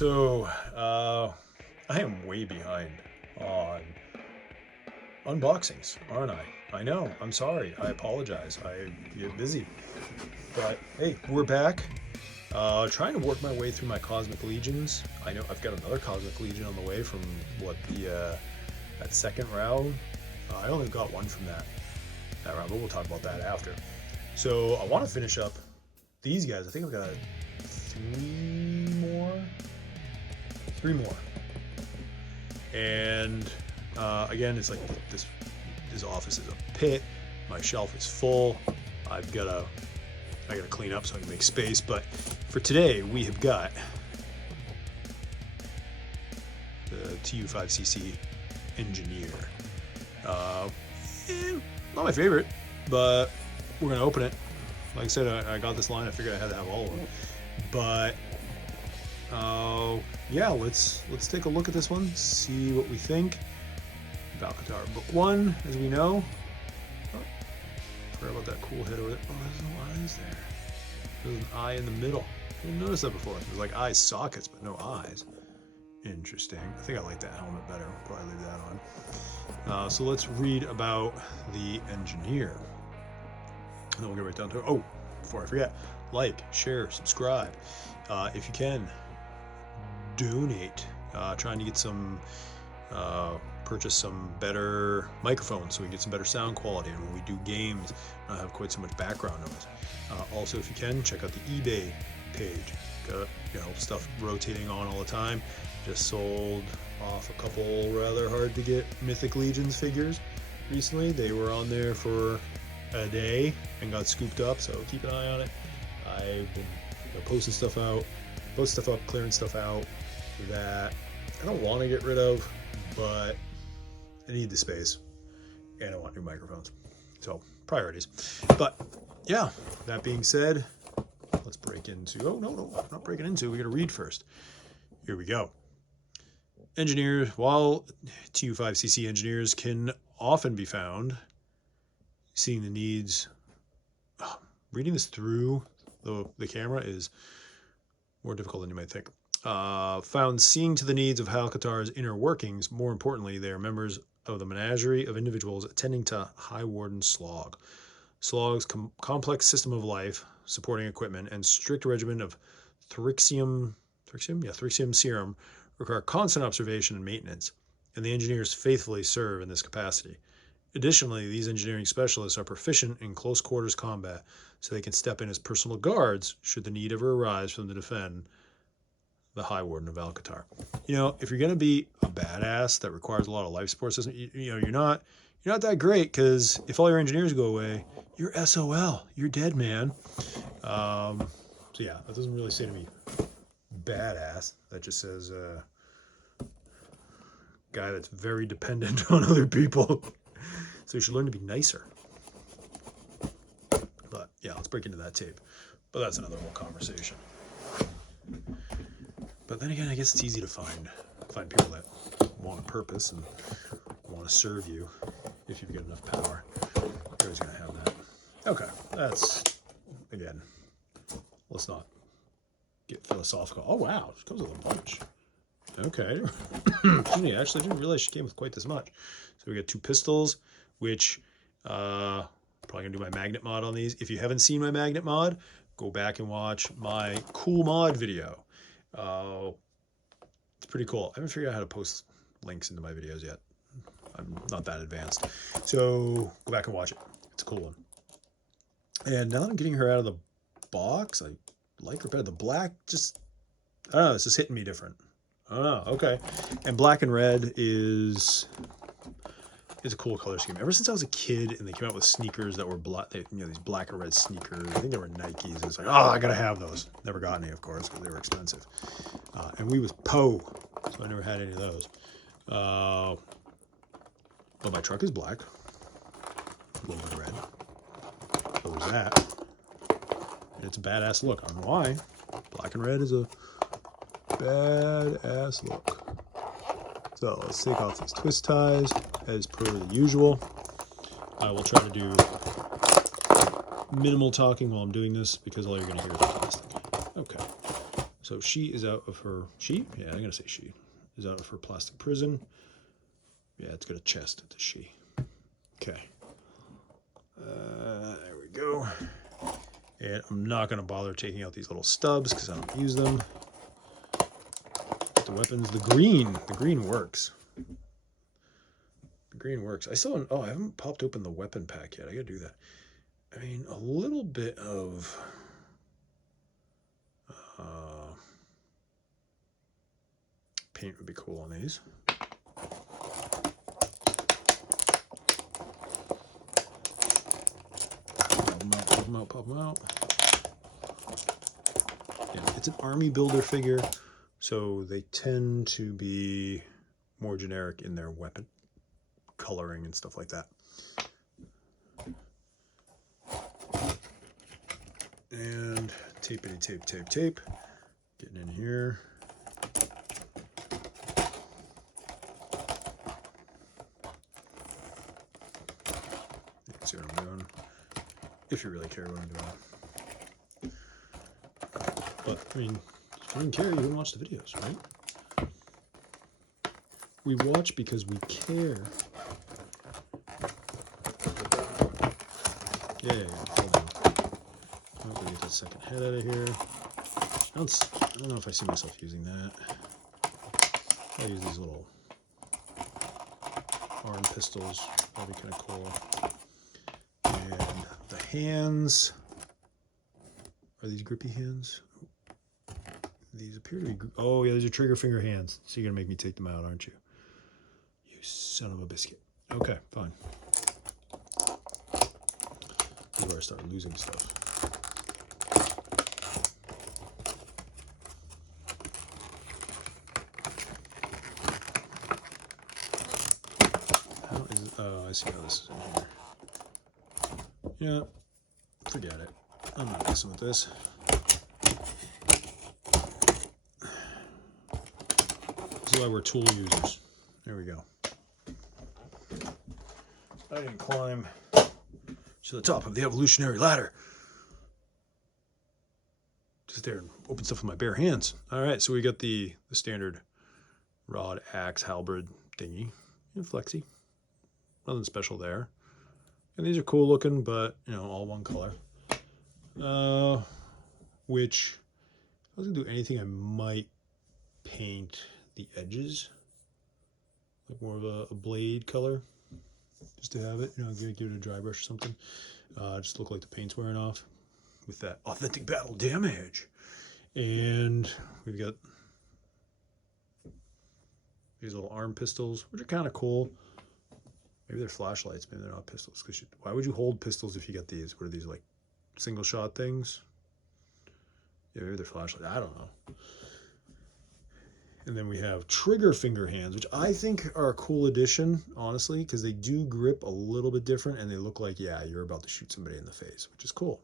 So, I am way behind on unboxings, aren't I? I know, I'm sorry, I apologize, I get busy. But hey, we're back. Trying to work my way through my Cosmic Legions. I know I've got another Cosmic Legion on the way from that second round. I only got one from that round, but we'll talk about that after. So I want to finish up these guys. I think I've got three more. And again, it's like this office is a pit. My shelf is full. I gotta clean up so I can make space. But for today, we have got the TU5CC Engineer. Not my favorite, but we're gonna open it. Like I said, I got this line. I figured I had to have all of them. But yeah, let's take a look at this one, see what we think. Valkatar Book 1, as we know. Oh, forgot about that cool head over there. Oh, there's no eyes there. There's an eye in the middle. I didn't notice that before. There's like eye sockets, but no eyes. Interesting. I think I like that helmet better. We'll probably leave that on. So let's read about the Engineer. And then we'll get right down to it. Oh, before I forget, like, share, subscribe. If you can, donate. Trying to get some, purchase some better microphones so we get some better sound quality. And when we do games, not have quite so much background noise. Also, if you can, check out the eBay page. Got stuff rotating on all the time. Just sold off a couple rather hard to get Mythic Legions figures recently. They were on there for a day and got scooped up, so keep an eye on it. I've been posting stuff up, clearing stuff out that I don't want to get rid of, but I need the space and I want new microphones. So priorities. But yeah, that being said, let's break into, oh no, not breaking into, we gotta read first. Here we go. Engineers, while TU5CC engineers can often be found seeing the needs, reading this through the camera is more difficult than you might think. Found seeing to the needs of Halkatar's inner workings. More importantly, they are members of the menagerie of individuals attending to High Warden Slog. Slog's complex system of life, supporting equipment, and strict regimen of Thrixium serum require constant observation and maintenance, and the engineers faithfully serve in this capacity. Additionally, these engineering specialists are proficient in close quarters combat, so they can step in as personal guards should the need ever arise for them to defend the High Warden of Alcatar. If you're going to be a badass that requires a lot of life support system, you're not that great, because if all your engineers go away, you're SOL. You're dead, man. So yeah, that doesn't really say to me badass. That just says guy that's very dependent on other people. So you should learn to be nicer. But yeah, let's break into that tape. But that's another whole conversation. But then again, I guess it's easy to find people that want a purpose and want to serve you if you've got enough power. You're always going to have that. Okay, that's, again, let's not get philosophical. Oh wow, it comes with a bunch. Okay. Excuse me, actually I didn't realize she came with quite this much. So we got 2 pistols, which probably gonna do my magnet mod on these. If you haven't seen my magnet mod, go back and watch my cool mod video. It's pretty cool. I haven't figured out how to post links into my videos yet. I'm not that advanced. So go back and watch it. It's a cool one. And now that I'm getting her out of the box, I like her better. The black just, I don't know, it's just hitting me different. I don't know. Okay. And black and red is a cool color scheme. Ever since I was a kid and they came out with sneakers that were black, these black and red sneakers. I think they were Nikes. It's like, oh, I gotta have those. Never got any, of course, because they were expensive. And we was Poe, so I never had any of those. But my truck is black, a little bit of red. So is that. And it's a badass look. I don't know why. Black and red is a badass look. So let's take off these twist ties as per the usual. I will try to do minimal talking while I'm doing this because all you're going to hear is the plastic. Okay. So she is out of her, yeah, I'm gonna say she is out of her plastic prison. Yeah, it's got a chest, it's a she. Okay. There we go. And I'm not gonna bother taking out these little stubs because I don't use them. But the weapons, the green works. The green works. I still, I haven't popped open the weapon pack yet. I gotta do that. I mean, a little bit of paint would be cool on these. Pop them out. Yeah, it's an army builder figure, so they tend to be more generic in their weapon coloring and stuff like that. And tapey tape. Getting in here. You can see what I'm doing. If you really care what I'm doing. But, I mean, if you didn't care, you wouldn't watch the videos, right? We watch because we care. Yeah, hold on. I'm going to get that second head out of here. I don't know if I see myself using that. I'll use these little arm pistols. That'd be kind of cool. And the hands. Are these grippy hands? These appear to be... Oh, yeah, these are trigger finger hands. So you're going to make me take them out, aren't you? You son of a biscuit. Okay, fine. This is where I start losing stuff. Oh, I see how this is in here. Yeah, forget it. I'm not messing with this. This is why we're tool users. There we go. I didn't climb to the top of the evolutionary ladder. Just there and open stuff with my bare hands. All right, so we got the standard rod, axe, halberd thingy. And flexi. Nothing special there. And these are cool looking, but, you know, all one color. Which, if I was going to do anything, I might paint the edges. Like more of a blade color. Just to have it, you know, give it a dry brush or something. Just look like the paint's wearing off. With that authentic battle damage. And we've got these little arm pistols, which are kind of cool. Maybe they're flashlights, maybe they're not pistols. Why would you hold pistols if you got these? What are these, like single shot things? Yeah, maybe they're flashlights. I don't know. And then we have trigger finger hands, which I think are a cool addition, honestly, because they do grip a little bit different and they look like, yeah, you're about to shoot somebody in the face, which is cool.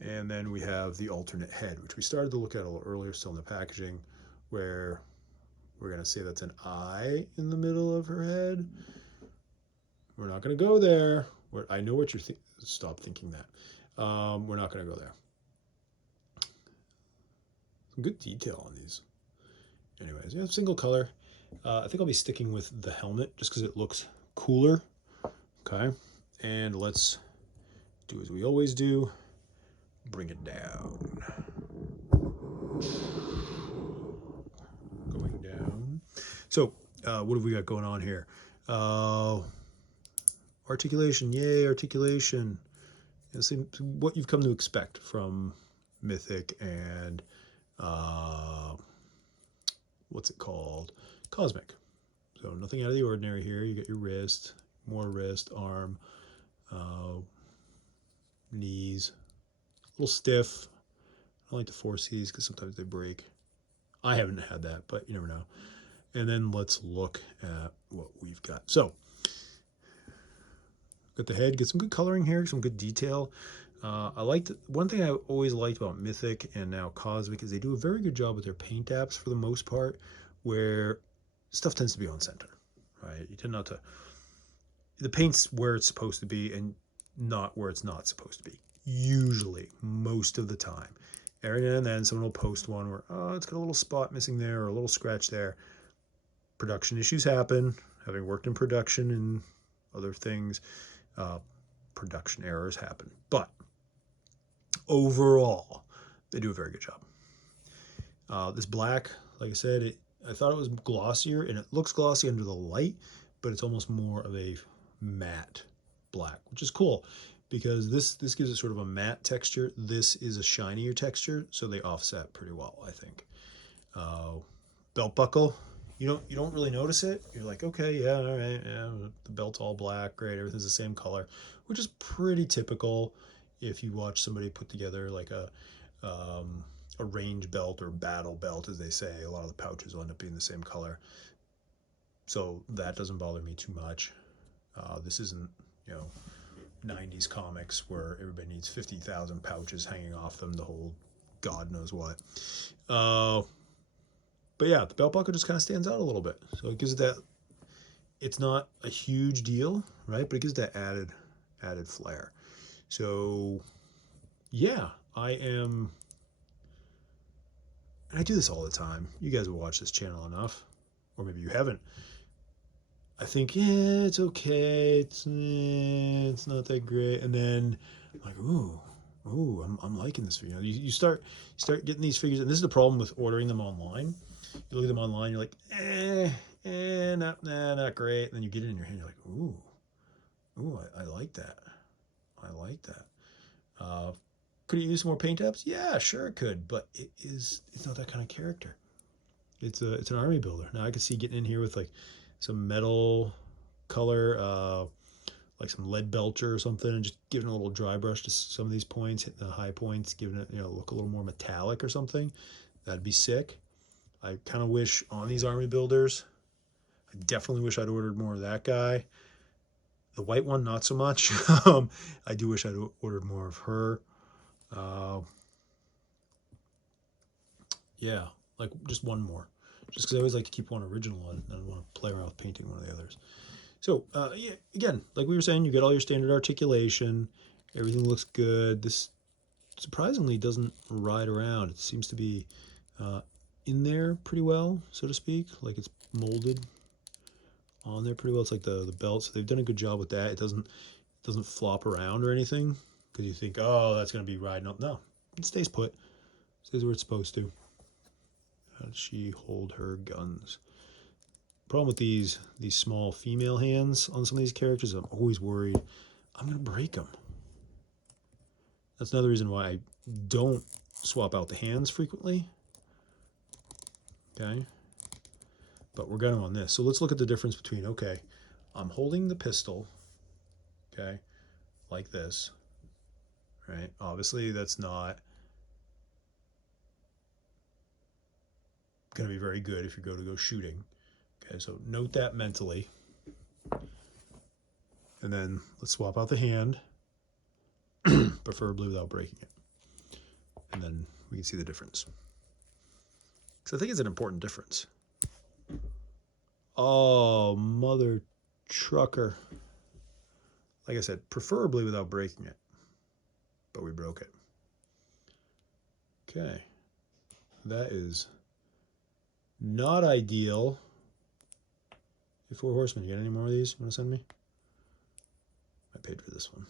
And then we have the alternate head, which we started to look at a little earlier, still in the packaging, where we're going to say that's an eye in the middle of her head. We're not going to go there. I know what you're thinking. Stop thinking that. We're not going to go there. Some good detail on these. Anyways, we have single color. I think I'll be sticking with the helmet just because it looks cooler. Okay. And let's do as we always do. Bring it down. Going down. So, what have we got going on here? Articulation, yay, articulation. And see what you've come to expect from Mythic and what's it called? Cosmic. So nothing out of the ordinary here. You got your wrist, more wrist, arm, knees. A little stiff. I like to force these because sometimes they break. I haven't had that, but you never know. And then let's look at what we've got. So, got the head, get some good coloring here, some good detail. I liked one thing I always liked about Mythic and now Cosmic is they do a very good job with their paint apps for the most part, where stuff tends to be on center, right? You tend not to, the paint's where it's supposed to be and not where it's not supposed to be. Usually, most of the time. Every now and then someone will post one where, oh, it's got a little spot missing there or a little scratch there. Production issues happen. Having worked in production and other things, production errors happen. But overall, they do a very good job. This black, like I said, I thought it was glossier, and it looks glossy under the light, but it's almost more of a matte black, which is cool because this gives it sort of a matte texture. This is a shinier texture, so they offset pretty well, I think. Belt buckle, you don't really notice it. You're like, okay, yeah, all right, yeah, the belt's all black, great, everything's the same color, which is pretty typical if you watch somebody put together like a range belt or battle belt, as they say. A lot of the pouches will end up being the same color, so that doesn't bother me too much. This isn't, 90s comics where everybody needs 50,000 pouches hanging off them to hold God knows what. But yeah, the belt buckle just kind of stands out a little bit, so it gives it that. It's not a huge deal, right? But it gives that added flair. So yeah, I do this all the time. You guys will watch this channel enough, or maybe you haven't. I think, yeah, it's okay. It's not that great. And then I'm like, ooh, I'm liking this figure. You start getting these figures, and this is the problem with ordering them online. You look at them online, you're like, not great. And then you get it in your hand, you're like, ooh, I like that. I like that. Could it use some more paint apps? Yeah, sure it could, but it's not that kind of character. It's an army builder. Now I could see getting in here with like some metal color, like some lead belcher or something, and just giving a little dry brush to some of these points, hitting the high points, giving it, look a little more metallic or something. That'd be sick. I kind of wish on these army builders, I definitely wish I'd ordered more of that guy. The white one, not so much. I do wish I'd ordered more of her. Yeah, like just one more. Just because I always like to keep one original and I want to play around with painting one of the others. So, yeah, again, like we were saying, you get all your standard articulation. Everything looks good. This surprisingly doesn't ride around. It seems to be in there pretty well, so to speak. Like it's molded on there pretty well. It's like the belt, so they've done a good job with that. It doesn't flop around or anything because you think, oh, that's going to be riding up. No, it stays put. It stays where it's supposed to. How does she hold her guns? Problem with these small female hands on some of these characters, I'm always worried I'm going to break them. That's another reason why I don't swap out the hands frequently. Okay. But we're going on this. So let's look at the difference between, okay, I'm holding the pistol, okay, like this, right? Obviously, that's not going to be very good if you go shooting. Okay, so note that mentally. And then let's swap out the hand, preferably without breaking it. And then we can see the difference. So I think it's an important difference. Oh, mother trucker. Like I said, preferably without breaking it. But we broke it. Okay. That is not ideal. Hey, 4 Horsemen, you got any more of these you want to send me? I paid for this one.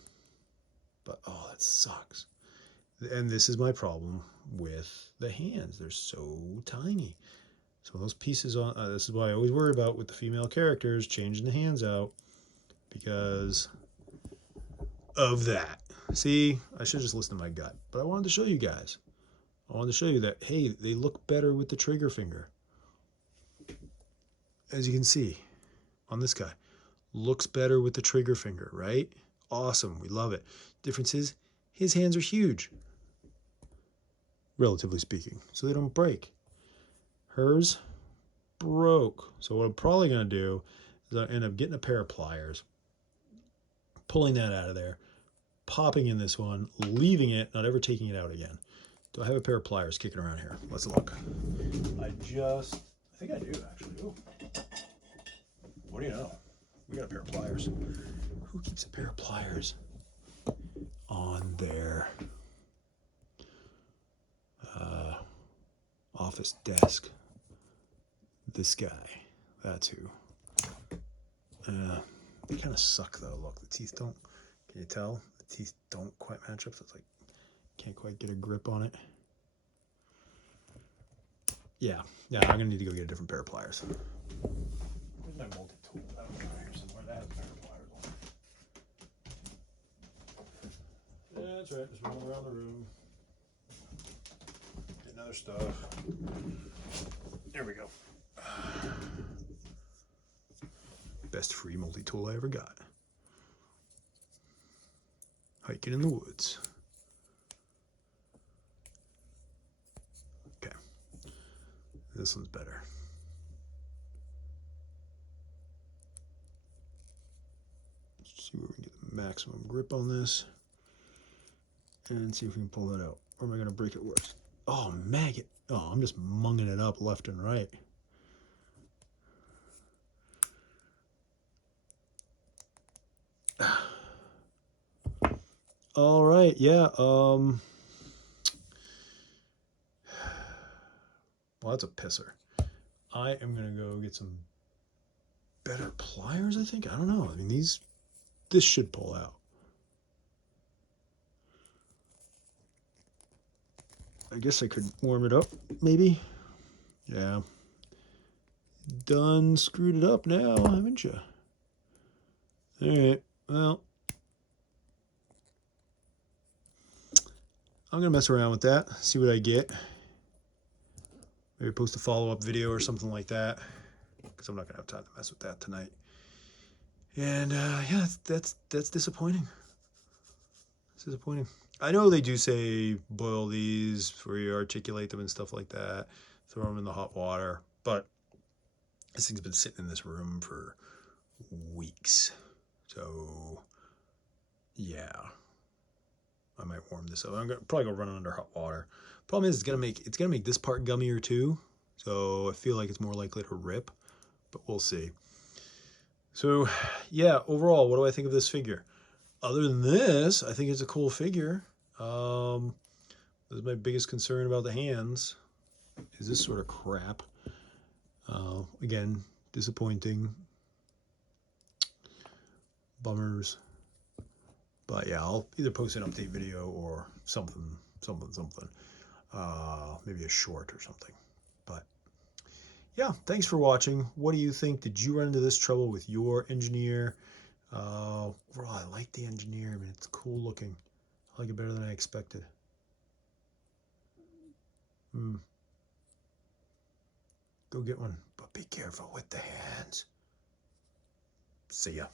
But, oh, that sucks. And this is my problem with the hands. They're so tiny. So those pieces on, this is why I always worry about with the female characters, changing the hands out because of that. See, I should just listen to my gut, but I wanted to show you guys. I wanted to show you that, hey, they look better with the trigger finger. As you can see on this guy, looks better with the trigger finger, right? Awesome, we love it. Difference is, his hands are huge, relatively speaking, so they don't break. Hers broke. So what I'm probably going to do is I end up getting a pair of pliers, pulling that out of there, popping in this one, leaving it, not ever taking it out again. Do I have a pair of pliers kicking around here? Let's look. I think I do, actually. Ooh. What do you know? We got a pair of pliers. Who keeps a pair of pliers on there? office desk. This guy. That's who. They kind of suck though. Look, the teeth don't. Can you tell? The teeth don't quite match up. So it's like can't quite get a grip on it. Yeah, I'm gonna need to go get a different pair of pliers. Where's my multi-tool? I don't know, here somewhere. That has a pair of pliers on. Yeah, that's right. Just rolling around the room. Getting other stuff. There we go. Best free multi-tool I ever got. Hiking in the woods. Okay. This one's better. Let's see where we can get the maximum grip on this. And see if we can pull that out. Or am I going to break it worse? Oh, maggot. Oh, I'm just munging it up left and right. All right, yeah. Well, that's a pisser. I am gonna go get some better pliers, I think. I don't know. I mean, this should pull out. I guess I could warm it up, maybe. Yeah. Done screwed it up now, haven't you? All right, well. I'm gonna mess around with that, see what I get. Maybe post a follow-up video or something like that, because I'm not gonna have time to mess with that tonight. And yeah, that's disappointing. It's disappointing. I know they do say boil these before you articulate them and stuff like that. Throw them in the hot water, but this thing's been sitting in this room for weeks, so yeah. I might warm this up. I'm gonna probably go run it under hot water. Problem is, it's gonna make this part gummier too. So I feel like it's more likely to rip, but we'll see. So yeah, overall, what do I think of this figure? Other than this, I think it's a cool figure. This is my biggest concern about the hands. Is this sort of crap? Again, disappointing. Bummers. But yeah, I'll either post an update video or something. Maybe a short or something. But yeah, thanks for watching. What do you think? Did you run into this trouble with your engineer? Overall, I like the engineer. I mean, it's cool looking. I like it better than I expected. Go get one, but be careful with the hands. See ya.